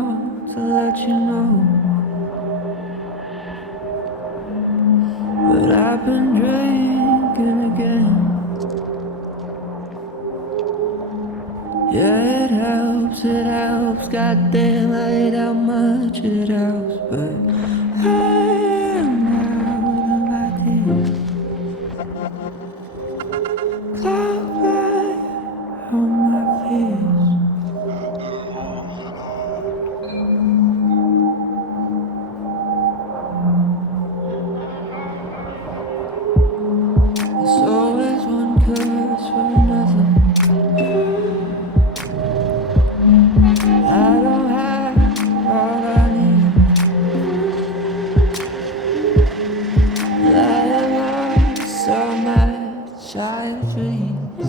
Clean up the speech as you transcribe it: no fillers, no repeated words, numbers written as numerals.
want to let you know, but I've been drinking again. Yeah, it helps, goddamn, I hate how much it helps, but I am out of ideas. Cloud by on my face. There's always one curse for another. I don't have all I need. I have lost so much I have dreams.